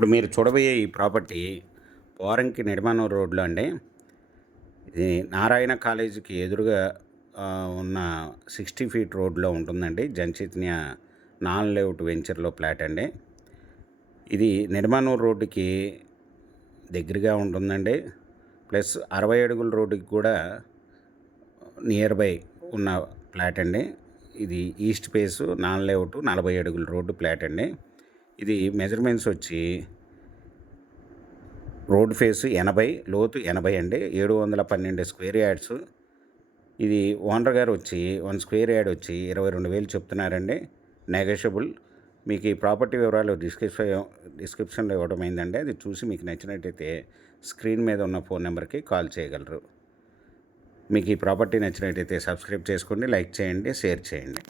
ఇప్పుడు మీరు చూడబోయే ఈ ప్రాపర్టీ పోరంకి నిడమనూరు రోడ్లో అండి. ఇది నారాయణ కాలేజీకి ఎదురుగా ఉన్న 60 ఫీట్ రోడ్లో ఉంటుందండి. జనచైతన్య నాన్ లేఅవుట్ వెంచర్లో ఫ్లాట్ అండి. ఇది నిడమనూరు రోడ్డుకి దగ్గరగా ఉంటుందండి. ప్లస్ 60 అడుగుల రోడ్డుకి కూడా నియర్ బై ఉన్న ఫ్లాట్ అండి. ఇది ఈస్ట్ ఫేసు నాన్ లేఅవుట్ 40 అడుగుల రోడ్డు ఫ్లాట్ అండి. ఇది మెజర్మెంట్స్ వచ్చి రోడ్ ఫేస్ 80, లోతు 80 అండి. 712 స్క్వేర్ యార్డ్స్. ఇది ఓనర్ గారు వచ్చి 1 స్క్వేర్ యార్డ్ వచ్చి 22,000 చెప్తున్నారండి. నెగోషియబుల్. మీకు ఈ ప్రాపర్టీ వివరాలు డిస్క్రిప్షన్లో ఇవ్వడం అయిందండి. అది చూసి మీకు నచ్చినట్టయితే స్క్రీన్ మీద ఉన్న ఫోన్ నెంబర్కి కాల్ చేయగలరు. మీకు ఈ ప్రాపర్టీ నచ్చినట్టయితే సబ్స్క్రైబ్ చేసుకోండి, లైక్ చేయండి, షేర్ చేయండి.